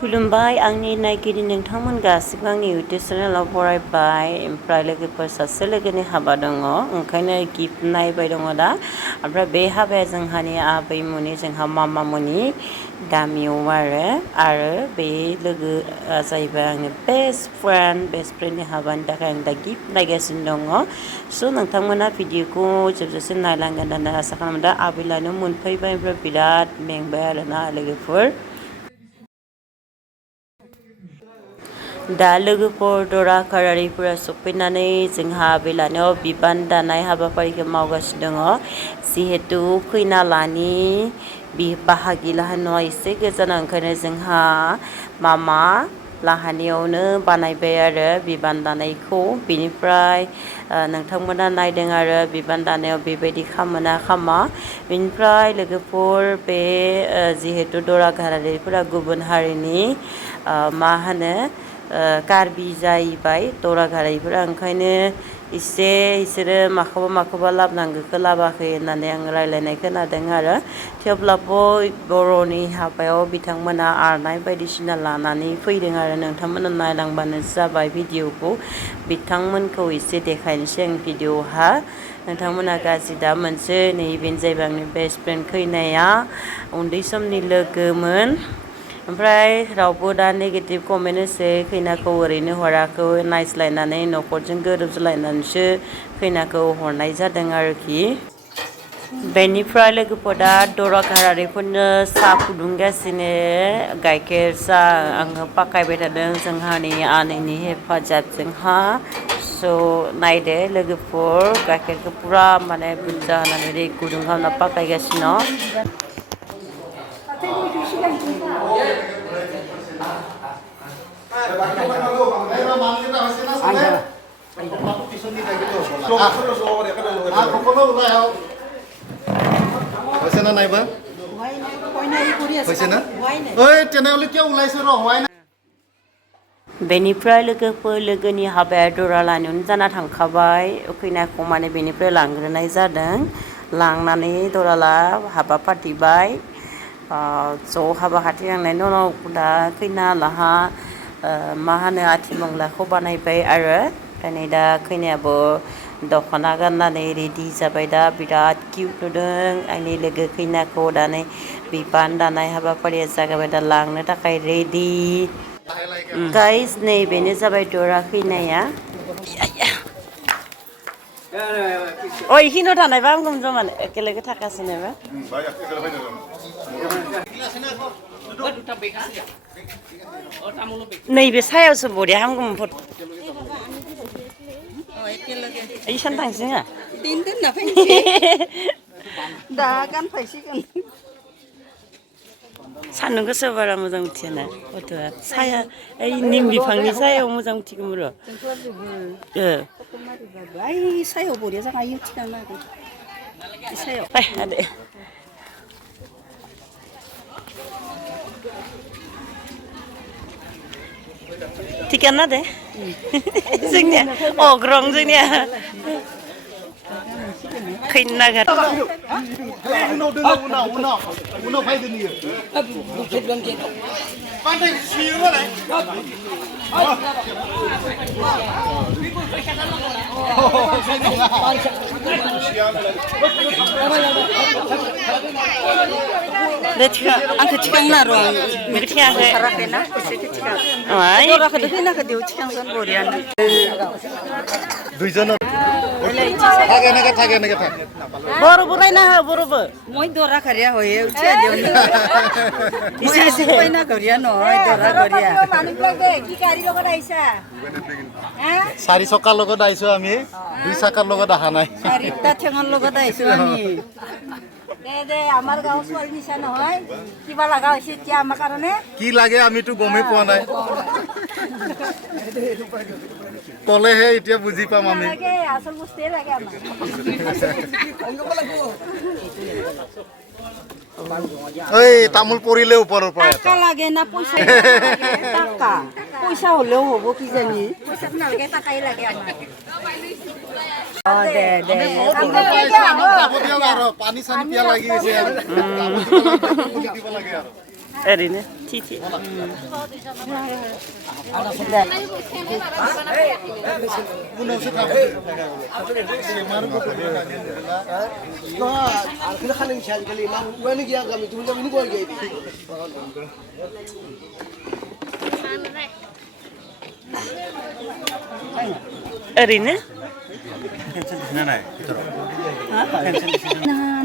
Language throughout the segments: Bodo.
खुलुमबाय आंनि नायगिरि नोंथांमोन गासिबो आंनि इउटुब चेनेलाव बरायबाय ओमफ्राय लोगोफोर सासे लोगोनि हाबा दङ ओंखायनो गिफ्ट नायबाय दङ दा ओमफ्राय बे हाबाया जोंहानि आबैमोननि जोंहा मामामोननि गामियाव आरो बे लोगोआ जाहैबाय आंनि बेस्ट फ्रेन्डनि हाबानि थाखाय आं दा गिफ्ट नायगासिनो दङ स' नोंथांमोना भिडिअखौ जोबजासिम नायलांगोन होननानै आसा खालामो दा आबैलानो मोनफैबाय ओमफ्राय बिराद मेंबाय आरोना लोगोफोर दा लोगोफोर दरा खारारिफोरा सफैनानै जोंहा बेलानायाव बिबान दानाय हाबाफारिखौ मावगासिनो दङ जिहेतु खैनालानि बाहागि लाहानाव एसे गोजान ओंखायनो जोंहा मामा लाहानियावनो बानायबाय आरो बिबान दानायखौ बेनिफ्राय नोंथांमोना नायदों आरो बिबान दानायाव बेबायदि खामोना खामा बेनिफ्राय लोगोफोर बे जिहेतु दरा खारारिफोरा गुबुन हारिनि मा होनो कार्बि जाहैबाय दरा गारायफोरा ओंखायनो इसोरो माखौबा लाबोनांगौखौ लाबोआखै होननानै आं रायज्लायनाय खोनादों आरो थेवब्लाबो बर'नि हाबायाव बिथांमोना आर'नाइ बायदिसिना लानानै फैदों आरो नोंथांमोना नायलांबानो जाबाय भिडिअखौ बिथांमोनखौ एसे देखायनोसै आं भिडिअहा नोंथांमोना गाज्रि दा मोनसे नैबेनो जाहैबाय आंनि बेस्ट फ्रेन्ड खैनाया उन्दै समनि लोगोमोन ओमफ्राय रावबो दा नेगेटिभ कमेन्ट होसै खैनाखौ ओरैनो हराखै नायज्लायनानै न'खरजों गोरोबज्लायनानैसो खैनाखौ हरनाय जादों आरोखि बेनिफ्राय लोगोफोर दा दरा खारारिफोरनो साहा फुदुंगासिनो गाइखेर साहा आङो पाकायबाय थादों जोंहानि आनैनि हेफाजाबजोंहा स' नायदो लोगोफोर गाइखेरखौ पुरा माने बुरजा होनानै गुदुं खालामना पाकायगासिनो बेनिफ्राय लोगोफोर लोगोनि हाबाया दरा लानायावनो जाना थांखाबाय खैनाखौ माने बेनिफ्राय लांग्रोनाय जादों लांनानै दराला हाबा फाथिबाय ज' हाबा खाथिखांनायनि उनाव दा खैना लाहा मा होनो आथिमंग्लाखौ बानायबाय आरो ओमफ्राय दा खैनायाबो दख'ना गाननानै रेडि जाबाय दा बिराद किउट नुदों आंनि लोगो खैनाखौ दा नै बिबान दानाय हाबाफारिया जागायबाय दा लांनो थाखाय रेडि गाइस नै बेनो जाबाय दरा खैनाया इखिनियाव थानायबा हामगौमोन जमान एकेलगे थाखासोनोबा नैबे सायावसो बरिया हामगौमोन इसान थांसै जोंहा दा गानफायसिगोन सान्दुं गोसा बारा मोजां उथियाना गथ'आ साया ओइ निम बिफांनि सायाव मोजां उथिगौमोन र' सायाव बरिया जाखायो थिखांनो हागोन सायाव थिगानो दे जोंनिया अग्रं जोंनिया खैना उनाव फायदों आंखौ थिखांना र' थिखाङाखैना दराखौ खैनाखौ देव थिखांगोन बरियानो दुइजन बर'बो रायना हो बर'बो মই দৰা কাৰিয়া হয়ে উঠিয়া দেও মই এসে কইনা করিয়া নহয় দৰা করিয়া মানুহ বিলাক কি গাড়ী লগত আইছা চাৰি চকাৰ লগত আহিছো আমি দুই চকাৰ লগত অহা নাই চাৰিটা ঠেঙৰ লগত আহিছো আমি আমাৰ গাঁও ছোৱালী নিচা নহয় কিবা লগা হৈছে এতিয়া আমাৰ কাৰণে কি লাগে আমিতো গমেই পোৱা নাই কলেহে এতিয়া বুজি পাম আমি আসল বস্তুৱে লাগে আমাক এই তামোল পৰিলে ওপৰৰ পৰা টাকা লাগে না পইচা টাকা পইচা হলেও হ'ব কি জানি পইচা নালাগে টাকাই লাগে আমাক দে দে পানী চানি পিয়া লাগি গৈছে আৰু দিব লাগে আৰু ओरैनो थि उनावसो ओरैनो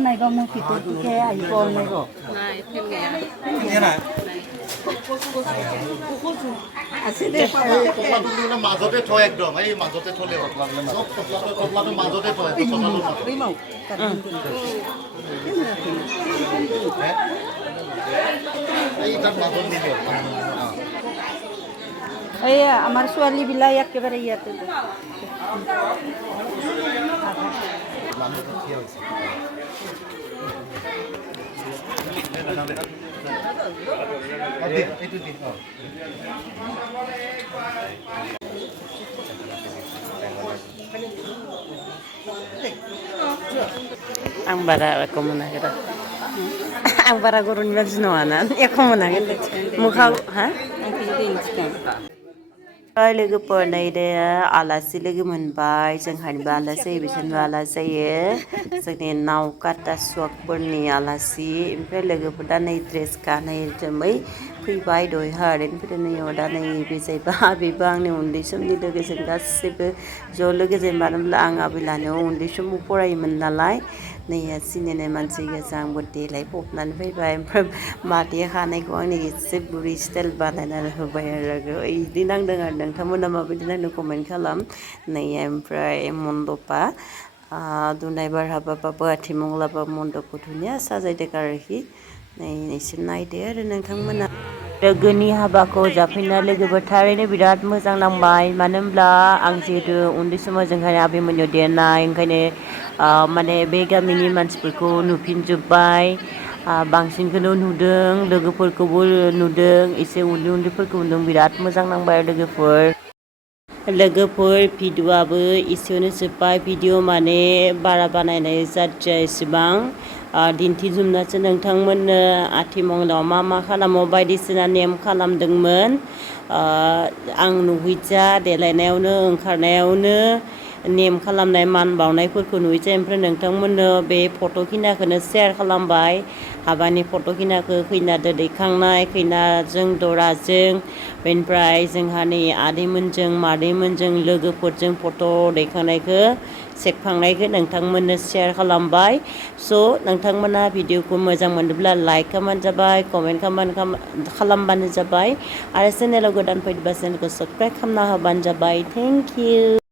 naigaw mo pito kaya ayun naigaw মাজতে থয় একদম এই মাজতে থলে টপলাটো মাজতে থয় এই তার মাজত নিলে এই আমার ছোৱালী বিলাক একেবাৰে ইয়াতে Ang bara ako muna kita. Ang bara gurun ba sinawanan? Ako muna kita. Mukha ha? लोगोफोर नै दे आलासि लोगो मोनबाय जोंहानिबो आलासि बिसोरनिबो आलासि जायो जोंनि नावकाता सुवाकफोरनि आलासि ओमफ्राय लोगोफोर दा नै ड्रेस गानै जोमै फैबाय दहाय ओरैनो फैदों नैयाव दा नै बे जाहैबाय बेबो आंनि उन्दै समनि लोगो जों गासैबो ज' लोगो जायो मानो होनब्ला आं आबैलानियाव उन्दै समाव फरायोमोन नालाय नैया सिनायनाय मानसि गोजा आंबो देलायफबनानै फैबाय ओमफ्राय मादैया खानायखौ आंनि एसे बुरै स्टाइल बानायनानै होबाय आरो इदि नांदों आरो नोंथांमोना माबायदि नांदों कमेन्ट खालाम नै ओमफ्राय मन्दपा dunaibar habaबाबो आथिमंगलाबाबो मन्दपखौ धुनिया साजायदों आरोखि नै एसे नायदो आरो नोंथांमोना लोगोनि हाबाखौ जाफैना लोगोफोर थारैनो बिराद मोजां नांबाय मानो होनब्ला आं जिहेतु उन्दै समाव जोंहानि आबैमोननियाव देरनाय ओंखायनो माने बे गामिनि मानसिफोरखौ नुफिनजोब्बाय बांसिनखौनो नुदों लोगोफोरखौबो नुदों एसे उन्दैफोरखौ नुदों बिराद मोजां नांबाय लोगोफोर भिडिअ'आबो एसेयावनो जोब्बाय भिडिअ' माने बारा बानायनाय जादिया एसेबां दिन्थिजोबनासो नोंथांमोननो आथिमंगलाव मा मा खालामो बायदिसिना नेम खालामदोंमोन आं नुहैजा देलायनायावनो ओंखारनायावनो नेम खालामनाय मान बावनायफोरखौ नुहैजा ओमफ्राय नोंथांमोननो बे फट'खिनाखौनो शेयार खालामबाय हाबानि फट'खिनाखौ खैनादो दैखांनाय खैनाजों दराजों बेनिफ्राय जोंहानि आदैमोनजों मादैमोनजों लोगोफोरजों फट' दैखांनायखौ सेबखांनायखौ नोंथांमोननो शेयार खालामबाय स' नोंथांमोना भिडिअखौ मोजां मोनोब्ला लाइक खालामबानो जाबाय कमेन्ट खालामबानो जाबाय आरो चेनेलाव गोदान फैदोंबा चेनेलखौ साबस्क्राइब खालामना होबानो जाबाय थेंक इउ